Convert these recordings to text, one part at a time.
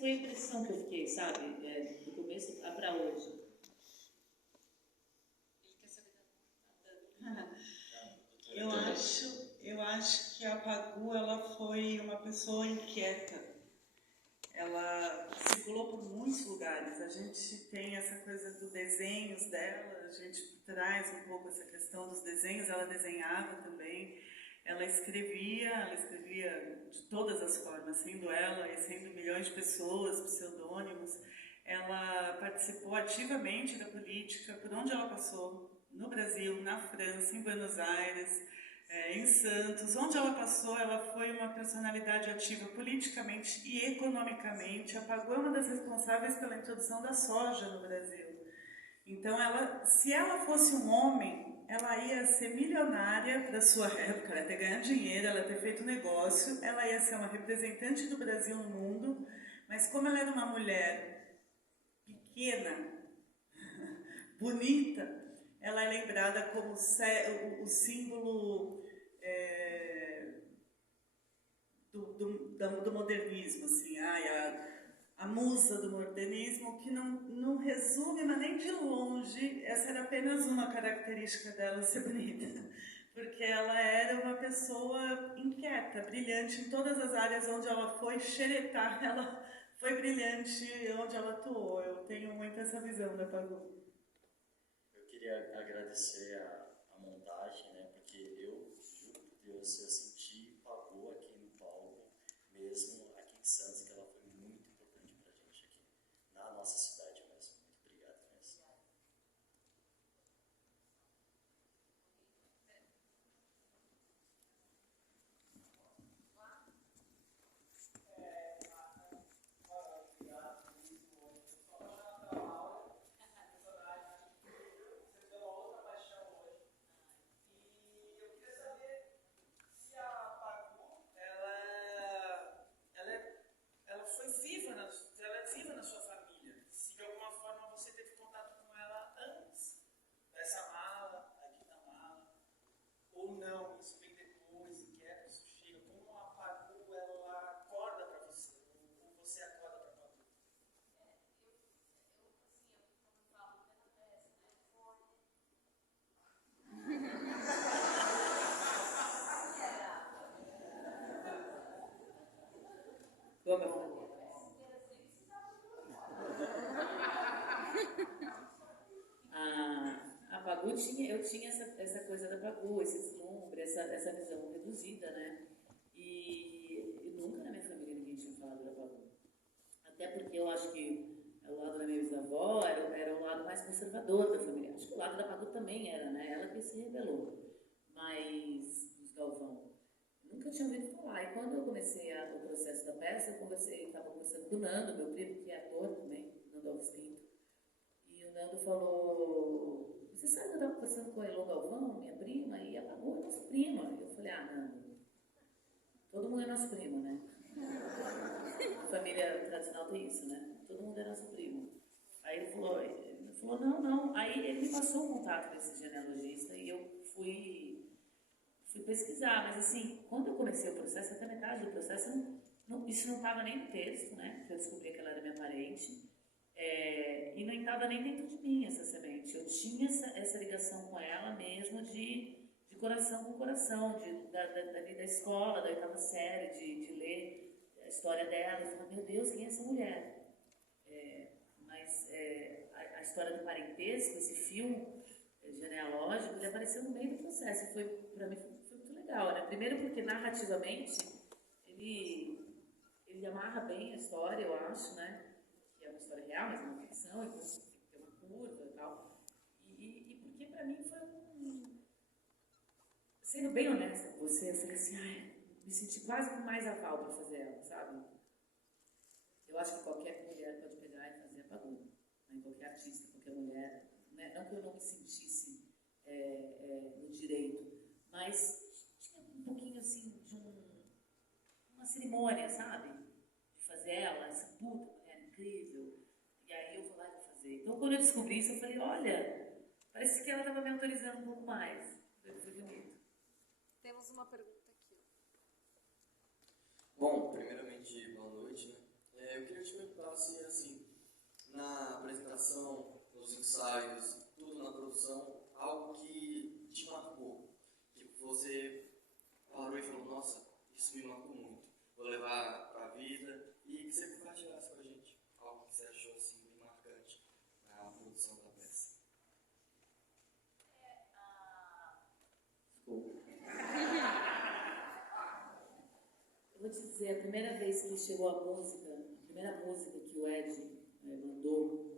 foi a impressão que eu fiquei, sabe? Do começo para hoje. Eu acho que a Pagu, ela foi uma pessoa inquieta. Ela circulou por muitos lugares. A gente tem essa coisa dos desenhos dela, a gente traz um pouco essa questão dos desenhos. Ela desenhava também, ela escrevia de todas as formas, sendo ela e sendo milhões de pessoas, pseudônimos. Ela participou ativamente da política por onde ela passou, no Brasil, na França, em Buenos Aires, em Santos. Onde ela passou, ela foi uma personalidade ativa politicamente e economicamente. A Pagu é uma das responsáveis pela introdução da soja no Brasil. Então, se ela fosse um homem, ela ia ser milionária para a sua época, ela ia ter ganhado dinheiro, ela ia ter feito negócio, ela ia ser uma representante do Brasil no mundo, mas como ela era uma mulher pequena, bonita, ela é lembrada como o símbolo do modernismo, assim, a musa do modernismo, que não resume, mas nem de longe, essa era apenas uma característica dela ser bonita, porque ela era uma pessoa inquieta, brilhante em todas as áreas onde ela foi xeretar, ela foi brilhante onde ela atuou. Eu tenho muito essa visão da Pagu. Eu queria agradecer a montagem, né, porque eu, juro por Deus, eu senti Pagu aqui no palco, mesmo aqui em Santos, que ela foi muito importante pra gente aqui, na nossa cidade mesmo. Muito obrigado mesmo. Ela é viva na sua família. Se de alguma forma você teve contato com ela antes dessa mala, aqui na mala, ou não, isso vem depois, inquieta, isso chega, como a Pagu, ela acorda para você, ou você acorda para a Pagu? Como eu falei. A Pagu eu tinha essa coisa da Pagu, esse deslumbre, essa visão reduzida, né? E nunca na minha família ninguém tinha falado da Pagu. Até porque eu acho que o lado da minha bisavó era o lado mais conservador da família. Acho que o lado da Pagu também era, né? Ela que se rebelou. Mas, os Galvão, nunca tinha ouvido falar. E quando eu comecei o processo da peça, eu estava conversando com o Nando, meu primo, que é ator também, Nando Alves Pinto. E o Nando falou: você sabe que eu estava conversando com a Elô Galvão, minha prima, e a Pagu é nossa prima. E eu falei: Nando, todo mundo é nosso primo, né? Família tradicional tem isso, né? Todo mundo é nosso primo. Aí ele falou, não. Aí ele me passou o contato desse genealogista e eu fui pesquisar. Mas assim, quando eu comecei o processo, até metade do processo, isso não estava nem no texto, né? Porque eu descobri que ela era minha parente. E não estava nem dentro de mim essa semente. Eu tinha essa ligação com ela mesmo de coração com coração, da escola, da 8ª série, de ler a história dela e falar: meu Deus, quem é essa mulher? Mas a história do parentesco, esse fio genealógico, ele apareceu no meio do processo. E para mim foi muito legal, né? Primeiro porque narrativamente ele amarra bem a história, eu acho, né? Que é uma história real, mas é uma ficção, então tem uma curva e tal. E porque para mim foi sendo bem honesta com você, eu falei assim: me senti quase com mais aval para fazer ela, sabe? Eu acho que qualquer mulher pode pegar e fazer a Pagu, né? Qualquer artista, qualquer mulher, né? Não que eu não me sentisse no direito, mas tinha um pouquinho assim de uma cerimônia, sabe? De fazer ela, essa puta mulher incrível, e aí eu vou lá e vou fazer. Então quando eu descobri isso, eu falei: olha, parece que ela estava me autorizando um pouco mais. Foi bonito. Temos uma pergunta aqui. Bom, primeiramente, boa noite, né? Eu queria te ensaios, tudo na produção, algo que te marcou, que você parou e falou, nossa, isso me marcou muito, vou levar para a vida, e que você compartilhasse com a gente, algo que você achou assim bem marcante na produção da peça. Eu vou te dizer, a primeira vez que chegou a música, a primeira música que o Ed mandou,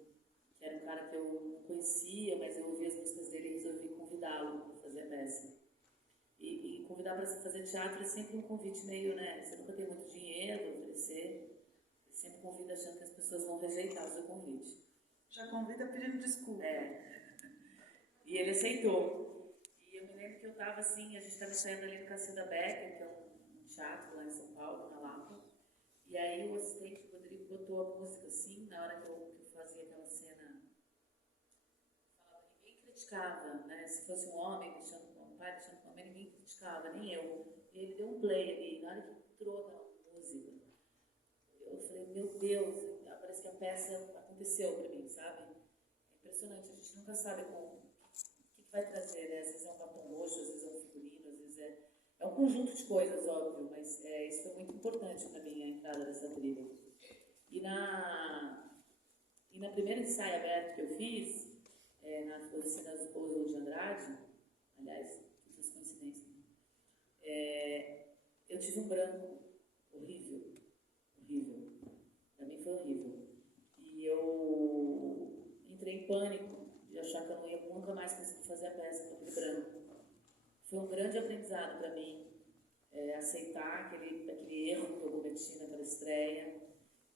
que era um cara que eu não conhecia, mas eu ouvi as músicas dele e resolvi convidá-lo para fazer a peça. E convidar para fazer teatro é sempre um convite meio, né? Você nunca tem muito dinheiro para oferecer, você sempre convida achando que as pessoas vão rejeitar o seu convite. Já convida pedindo desculpa. E ele aceitou. E eu me lembro que eu estava assim, a gente estava saindo ali no Cacilda Becker, que é um teatro lá em São Paulo, na Lapa. E aí o assistente do Rodrigo botou a música assim, na hora que eu fazia aquela cena, falava, ninguém criticava, né? Se fosse um homem deixando um pai deixando uma mãe, ninguém criticava, nem eu. E ele deu um play ali, na hora que entrou aquela música, eu falei, meu Deus, parece que a peça aconteceu para mim, sabe? É impressionante, a gente nunca sabe o que vai trazer, né? Às vezes é um batom roxo, às vezes é um figurino, às vezes é um conjunto de coisas, óbvio, mas isso foi muito importante para mim, a entrada dessa trilha. E na primeira ensaio aberto que eu fiz, na oficina do Pouso de Andrade, aliás, muitas coincidências, eu tive um branco horrível. Para mim foi horrível. E eu entrei em pânico de achar que eu não ia nunca mais conseguir fazer a peça com aquele branco. Foi um grande aprendizado para mim, aceitar aquele erro que eu cometi naquela estreia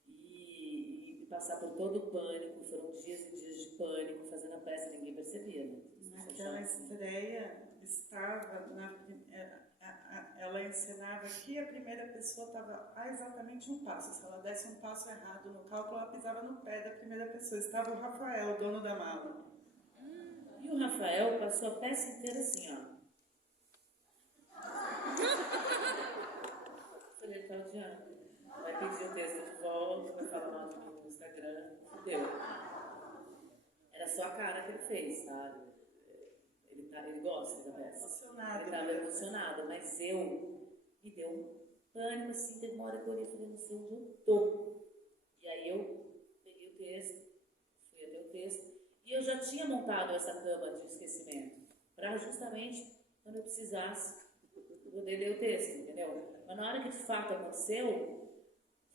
e passar por todo o pânico. Foram dias e dias de pânico, fazendo a peça, ninguém percebia. Né? Naquela estreia, ela ensinava que a primeira pessoa estava a exatamente um passo. Se ela desse um passo errado no cálculo, ela pisava no pé da primeira pessoa. Estava o Rafael, o dono da mala. E o Rafael passou a peça inteira assim, ó. Falei, Claudiana, vai pedir o texto de volta, vai falar mal de mim no Instagram, fudeu. Era só a cara que ele fez, sabe? Ele gosta da peça. Ele estava emocionado, mas me deu um pânico assim, teve uma hora que eu olhei e falei, não sei onde eu tô. E aí eu peguei o texto, fui até o texto, e eu já tinha montado essa cama de esquecimento, para justamente, quando eu precisasse, poder ler o texto, entendeu? Mas na hora que de fato aconteceu,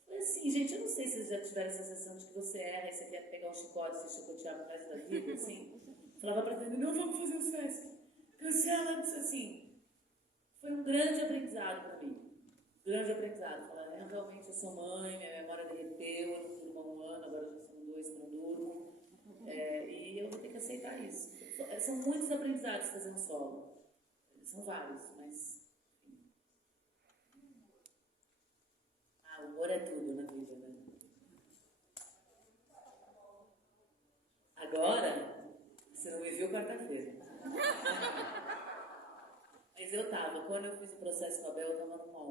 foi assim, gente, eu não sei se vocês já tiveram a sensação de que você erra e você quer pegar um chicote e se chicotear pro resto da vida, assim. Falava pra ele, não vamos fazer o SESC, cancela, assim. Foi um grande aprendizado para mim. Grande aprendizado. Falar, realmente eu sou mãe, minha memória derreteu, eu não durmo há um ano, agora já são 2 que não durmo. E eu vou ter que aceitar isso. São muitos aprendizados fazendo solo. São vários, mas... o humor é tudo na vida, né? Agora, você não me viu quarta-feira. Mas quando eu fiz o processo com a Bel, eu tava num mau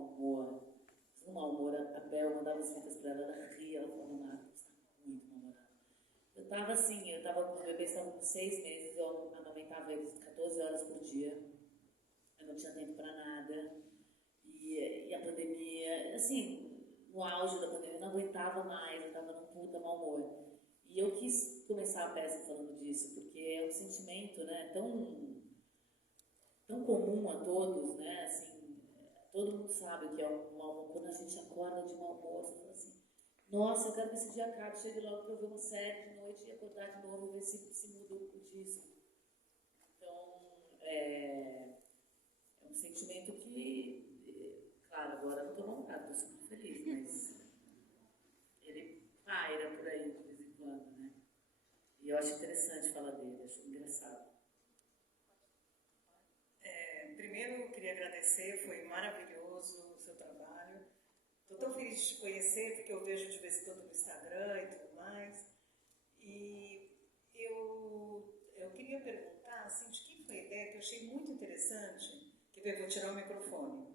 humor. A Bel mandava as fitas pra ela ria, ela falava, Marcos, você tá muito mal-humorada. Eu tava com os bebês, estavam com 6 meses, eu amamentava eles 14 horas por dia. Eu não tinha tempo pra nada. E a pandemia, assim... No auge da pandemia, eu não aguentava mais, eu estava num puta mau humor. E eu quis começar a peça falando disso, porque é um sentimento, né, tão comum a todos, né, assim, todo mundo sabe o que é um mau humor. Quando a gente acorda de mau humor, você fala assim, nossa, eu quero que esse dia acabe, chegue logo para eu ver uma série de noite e acordar de novo e ver se muda o disco. Então, é um sentimento que... Claro, agora eu não estou vontade, estou super feliz, mas ele paira por aí de vez em quando, né? E eu acho interessante falar dele, acho engraçado. Primeiro eu queria agradecer, foi maravilhoso o seu trabalho. Estou tão feliz de te conhecer, porque eu vejo de vez em quando no Instagram e tudo mais. E eu queria perguntar, assim, de quem foi a ideia, que eu achei muito interessante, que eu vou tirar o microfone.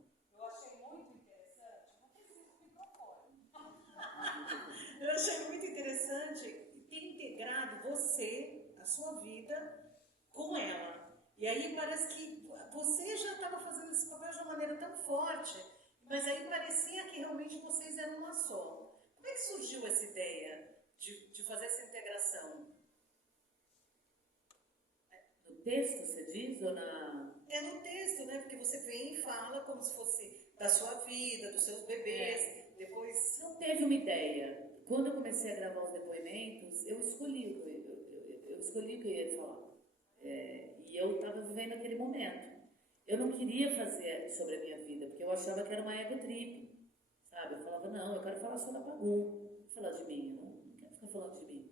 Eu achei muito interessante ter integrado você, a sua vida com ela. E aí parece que você já estava fazendo esse papel de uma maneira tão forte, mas aí parecia que realmente vocês eram uma só. Como é que surgiu essa ideia de fazer essa integração? No texto, você diz, ou na... É no texto, né? Porque você vem e fala como se fosse da sua vida, dos seus bebês, depois... Não teve uma ideia. Quando eu comecei a gravar os depoimentos, eu escolhi o que eu ia falar. E eu estava vivendo aquele momento. Eu não queria fazer sobre a minha vida, porque eu achava que era uma ego trip, sabe? Eu falava, não, eu quero falar só da Pagu, falar de mim, eu não quero ficar falando de mim.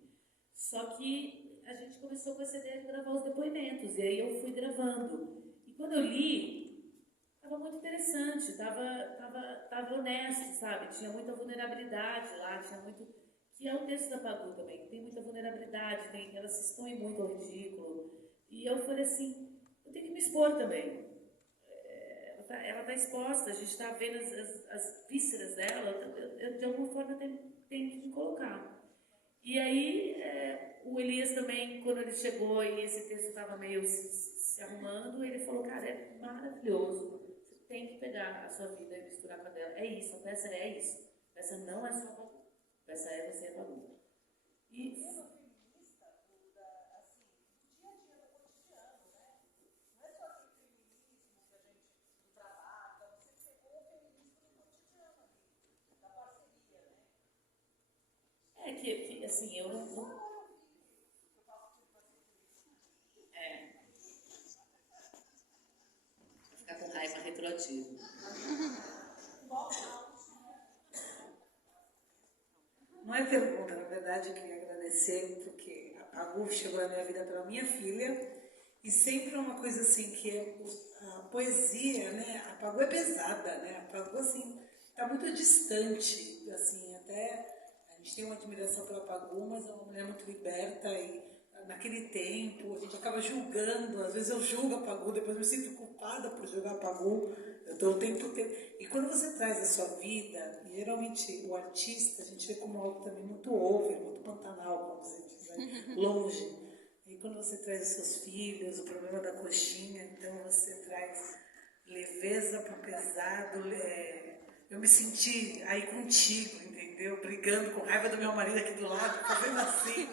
Só que a gente começou com essa ideia de gravar os depoimentos, e aí eu fui gravando. E quando eu li, estava muito interessante, estava honesto, sabe? Tinha muita vulnerabilidade lá, tinha muito... Que é o texto da Pagu também, que tem muita vulnerabilidade, ela se expõe muito ao ridículo. E eu falei assim, eu tenho que me expor também. Ela está exposta, a gente está vendo as vísceras dela, eu de alguma forma tenho que me colocar. E aí, o Elias também, quando ele chegou e esse texto estava meio se arrumando, ele falou, cara, é maravilhoso, você tem que pegar a sua vida e misturar com a dela. É isso, a peça é isso. A peça não é só a Pagu, a peça é você e a Pagu. E... que assim, eu não... Vou ficar com raiva retroativa. Não é pergunta, na verdade eu queria agradecer, porque a Pagu chegou na minha vida pela minha filha, e sempre é uma coisa assim, que a poesia, né, a Pagu é pesada, né, a Pagu, assim, está muito distante, assim, até... A gente tem uma admiração pela Pagu, mas é uma mulher muito liberta e naquele tempo a gente acaba julgando. Às vezes eu julgo a Pagu, depois me sinto culpada por julgar a Pagu. Então eu tento ter... E quando você traz a sua vida, e geralmente o artista a gente vê como algo também muito over, muito pantanal, como você diz, né? Longe. E quando você traz os seus filhos, o problema da coxinha, então você traz leveza para o pesado. Eu me senti aí contigo, entendeu? Brigando com raiva do meu marido aqui do lado, fazendo assim.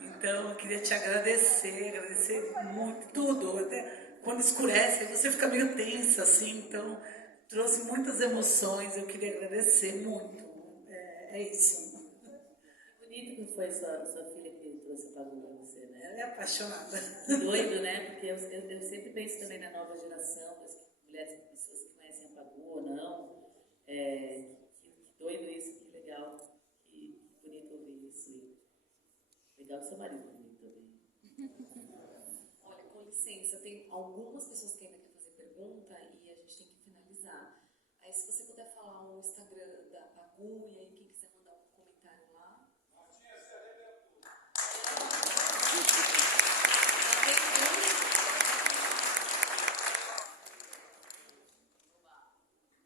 Então, eu queria te agradecer muito, tudo. Até quando escurece, você fica meio tensa, assim. Então, trouxe muitas emoções, eu queria agradecer muito. É isso. Bonito que foi sua filha que trouxe a Pagu para você, né? Ela é apaixonada. Doido, né? Porque eu sempre penso também na nova geração, das mulheres, pessoas que conhecem a Pagu ou não. Que doido isso, que legal, que bonito ouvir isso. Legal do seu marido comigo também. Olha, com licença, tem algumas pessoas que ainda querem fazer pergunta e a gente tem que finalizar. Aí se você puder falar o Instagram da Pagu e aí quem quiser mandar um comentário lá.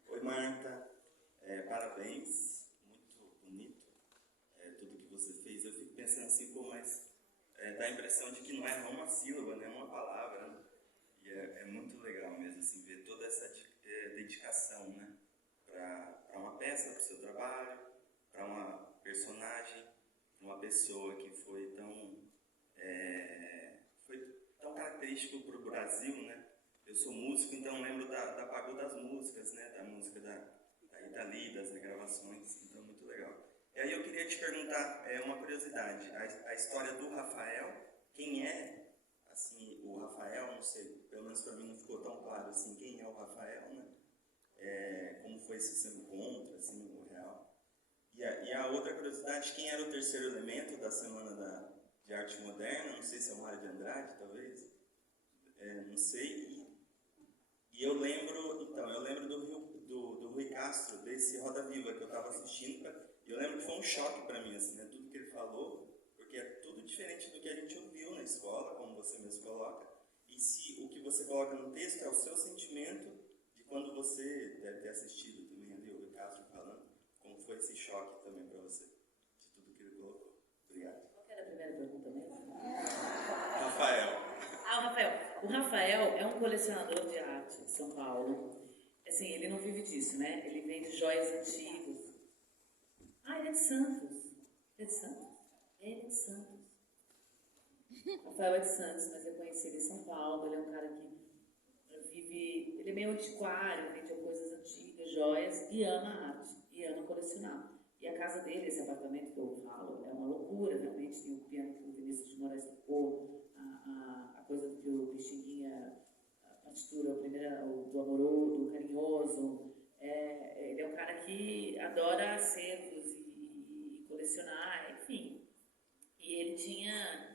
Oi, Marta. Parabéns. Muito bonito tudo que você fez. Eu fico pensando assim, pô, mas dá a impressão de que não é uma sílaba, né? Uma palavra, né? E é muito legal mesmo, assim, ver toda essa dedicação, né? Para uma peça, para o seu trabalho, para uma personagem, para uma pessoa que foi tão característico para o Brasil, né? Eu sou músico, então lembro da Pagu das músicas, né? Da música da Idali, das regravações, então muito legal. E aí eu queria te perguntar uma curiosidade, a história do Rafael, quem é, assim, o Rafael, não sei, pelo menos para mim não ficou tão claro, assim, quem é o Rafael, né? Como foi esse seu encontro, assim, no real. E a outra curiosidade, quem era o terceiro elemento da Semana de Arte Moderna, não sei se é o Mário de Andrade, talvez, não sei, e eu lembro do Rui Castro, desse Roda Viva que eu estava assistindo, e eu lembro que foi um choque para mim, assim, né, tudo que ele falou, porque é tudo diferente do que a gente ouviu na escola, como você mesmo coloca, e se o que você coloca no texto é o seu sentimento de quando você deve ter assistido também ali o Rui Castro falando, como foi esse choque também para você, de tudo que ele colocou. Obrigado. Qual que era a primeira pergunta mesmo? Rafael O Rafael é um colecionador de arte de São Paulo. Assim, ele não vive disso, né? Ele vende joias antigas. Ah, ele é de Santos. Ele é de Santos? Ele é de Santos. Rafael é de Santos, mas eu conheci ele em São Paulo. Ele é um cara que vive... Ele é meio antiquário, vende coisas antigas, joias, e ama arte, e ama colecionar. E a casa dele, esse apartamento que eu falo, é uma loucura, realmente. Tem o piano que o Vinícius de Moraes tocou, a coisa que o Bexiguinha, a partitura, do amoroso, do carinhoso. Ele é um cara que adora acervos e colecionar, enfim. E ele tinha...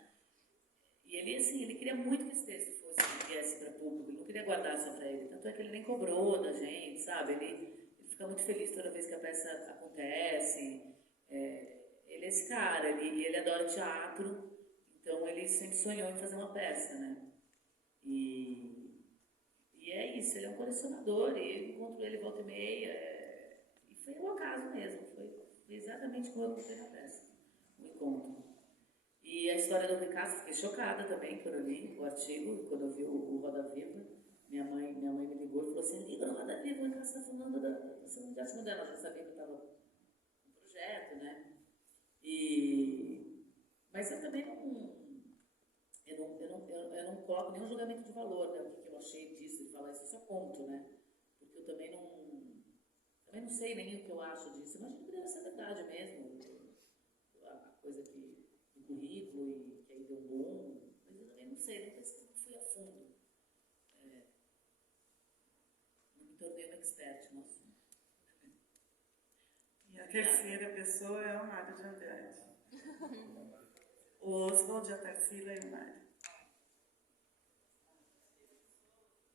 E ele, assim, ele queria muito que esse texto viesse para público, ele não queria guardar só para ele. Tanto é que ele nem cobrou da gente, sabe? Ele fica muito feliz toda vez que a peça acontece. Ele é esse cara, ele adora teatro, então ele sempre sonhou em fazer uma peça, né? E é isso, ele é um colecionador, e eu encontro ele volta e meia, e foi um acaso mesmo, foi exatamente como eu contei na peça, o encontro. E a história do Ricardo, fiquei chocada também quando eu li o artigo, quando eu vi o Roda Viva. Minha mãe me ligou e falou assim: liga no Roda Viva, o Ricardo está falando da Segunda Guerra Mundial. Ela já sabia que eu estava no projeto, né? Mas eu também não coloco nenhum julgamento de valor, né? O que eu achei disso, de falar isso, eu só conto, né? Porque eu também não sei nem o que eu acho disso. Imagino que deve ser verdade mesmo, a coisa que o currículo e que aí deu bom, mas eu também não sei, não fui a fundo. Não me tornei uma expert no assunto. E a terceira pessoa é o Mário de Andrade. O Oswald, a Tarsila e o Mário.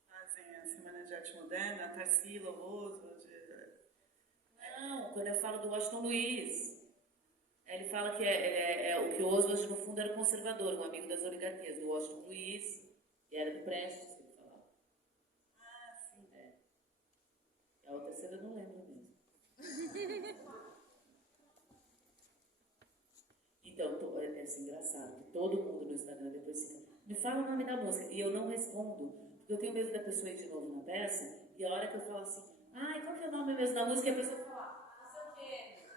Fazem a Semana de Arte Moderna, a Tarsila, o Oswald. Não, quando eu falo do Washington Luiz, ele fala que o que o Oswald, no fundo, era conservador, um amigo das oligarquias, do Washington Luiz, e era do Prestes, que ele falava. Ah, sim. A outra terceira eu não lembro mesmo. Então, é assim, engraçado, que todo mundo no Instagram depois fica, me fala o nome da música, e eu não respondo, porque eu tenho medo da pessoa ir de novo na peça, e a hora que eu falo assim, ai, qual que é o nome mesmo da música, e a pessoa fala, não sei o quê,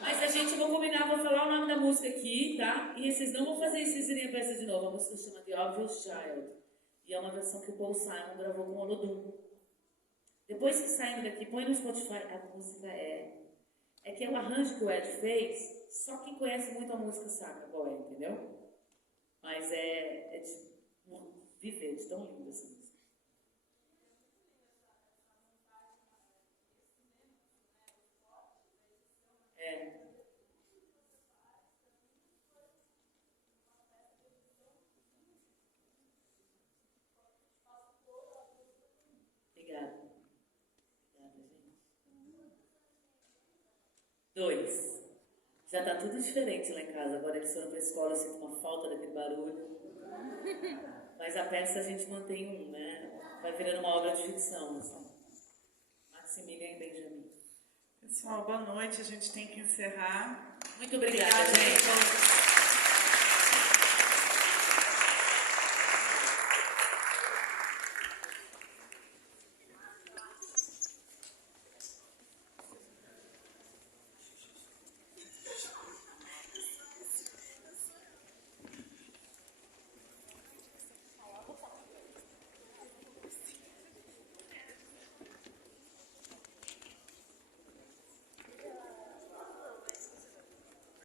mas a gente vai combinar, vou falar o nome da música aqui, tá? E vocês não vão fazer isso, vocês irem a peça de novo. A música chama The Obvious Child. E é uma versão que o Paul Simon gravou com o Olodum. Depois que saímos daqui, põe no Spotify. A música é que é o arranjo que o Ed fez, só quem conhece muito a música sabe qual é, entendeu? Mas é de viver, de tão lindo essa música. Obrigada. Obrigada, gente. 2. Já tá tudo diferente lá em casa. Agora eles foram pra escola, eu sinto uma falta daquele barulho. Mas a peça a gente mantém né? Vai virando uma obra de ficção, assim. Maximilian e Benjamin. Pessoal, boa noite. A gente tem que encerrar. Muito obrigada, gente.